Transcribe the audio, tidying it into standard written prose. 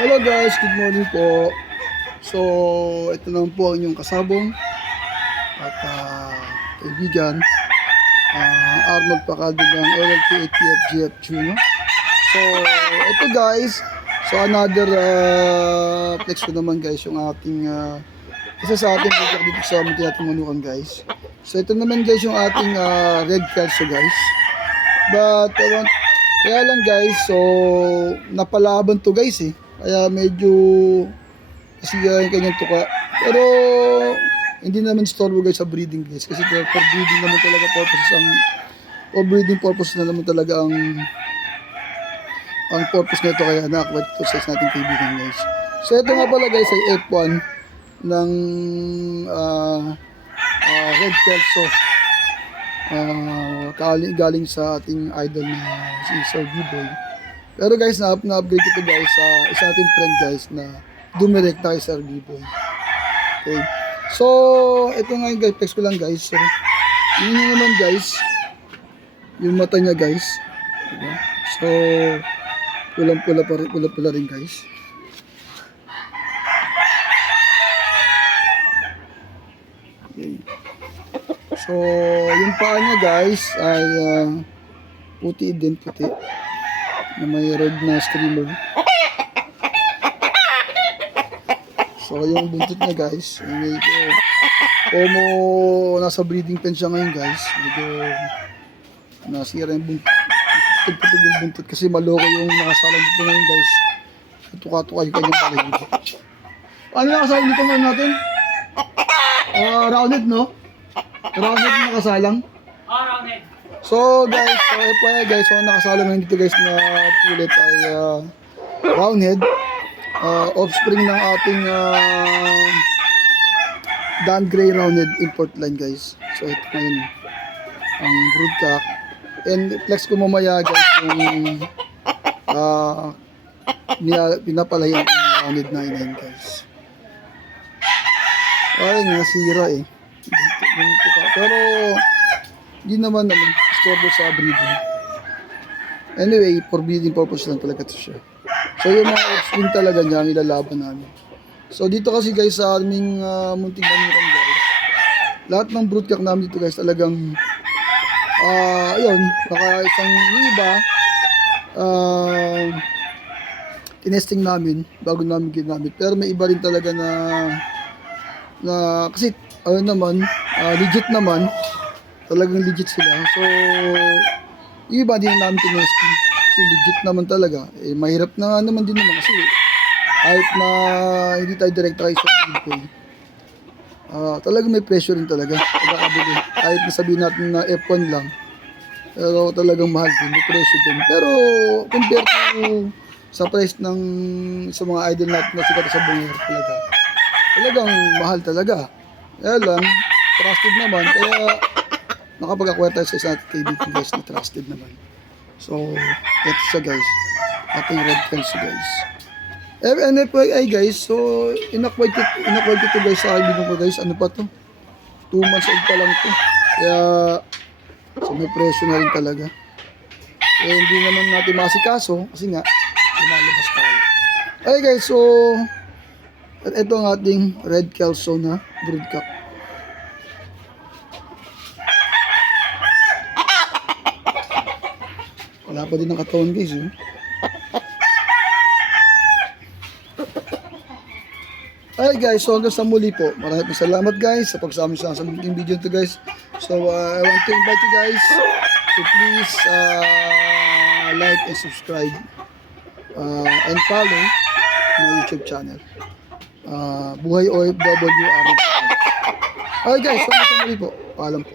Hello guys, good morning po. So, ito naman po ang inyong kasabong at kaibigan, Arnold Pacaldo ng LLP ATF-GF Juno. So, ito guys, so another flex ko naman guys yung ating isa sa ating project dito sa Muntinlupa Manukan guys. So, ito naman guys yung ating red calcio guys. But, kaya lang guys, so napalaban to guys eh. Kaya medyo kasiya yung kanyang tuka. Pero hindi naman istorbo guys sa breeding guys. Kasi for breeding naman talaga purposes o breeding purpose na naman talaga ang purpose nito. Kaya na-acquire ito sa nating kaibigan guys. So ito nga pala guys ay F1 ng Red Kelso. Galing sa ating idol na si Sir B-Boy. Pero guys, na-upgrade ito guys sa isa nating friend guys na dumirekta kay Sir B-Boy. Okay. So, ito nga yung guys, flex ko lang guys. So, yun yung naman guys, yung mata niya guys. Diba? So, pula-pula rin guys. Okay. So, yung paa niya guys ay puti din, puti. Na may red na streamer. So, yung buntot niya guys, medyo nasa breeding pen siya ngayon guys. Medyo nasira yung buntot. Putog yung buntot kasi maloko yung nakasalang dito ngayon guys. Tuka-tuka yung kanyang balahibo. Ano nakasalang dito ngayon natin? Rounded, no? Rounded na nakasalang? Rounded. So guys, FYI guys, so nakasalang ngayon dito guys na pulit ay roundhead. Offspring ng ating Dan Gray roundhead import line guys. So ito ngayon ang broodcock. And flex ko mamaya guys yung pinapalayan ng roundhead 99 guys. Ay, nasira eh. Pero hindi naman istorbo sa breeding. Anyway, for breeding purpose lang talaga ito siya. So yung mga offspring talaga niya ang ilalaban namin. So dito kasi guys sa aming munting manukan guys, lahat ng broodcock namin dito guys talagang ayun, naka isang iba tinesting namin bago namin ginamit. Pero may iba rin talaga na kasi naman legit naman, talagang legit sila. So yung iba din namin tinesting kasi legit naman talaga. Eh, mahirap na naman din naman kasi kahit na hindi tayo direkta kay Sir B-Boy, talagang may pressure rin talaga pagkakabili. Kahit na sabihin natin na F1 lang, pero talagang mahal din, may pressure din. Pero compared to sa price ng sa mga idol natin na sikat sa bunger talagang mahal talaga. Kaya lang, trusted naman, kaya nakapag-acquire tayo sa isa natin kaibigan guys na trusted naman. So, ito siya guys, ating red calcio guys. And FYI guys, so in-acquire ko guys sa kaibigan ko guys, ano pa to? 2 months old pa lang to. Kaya, so may presyo na rin talaga. Eh, hindi naman natin masikaso, kasi nga, lumalabas tayo. Okay guys, so, ito ang ating red calcio na broodcock. Wala pa din ang katawan guys eh. Alright guys, so hanggang sa muli po. Maraming salamat guys sa pagsama sa aking video ito guys. So I want to invite you guys to please like and subscribe and follow my YouTube channel. Buhay OFW Arnold. Alright guys, so hanggang sa muli po. Paalam po.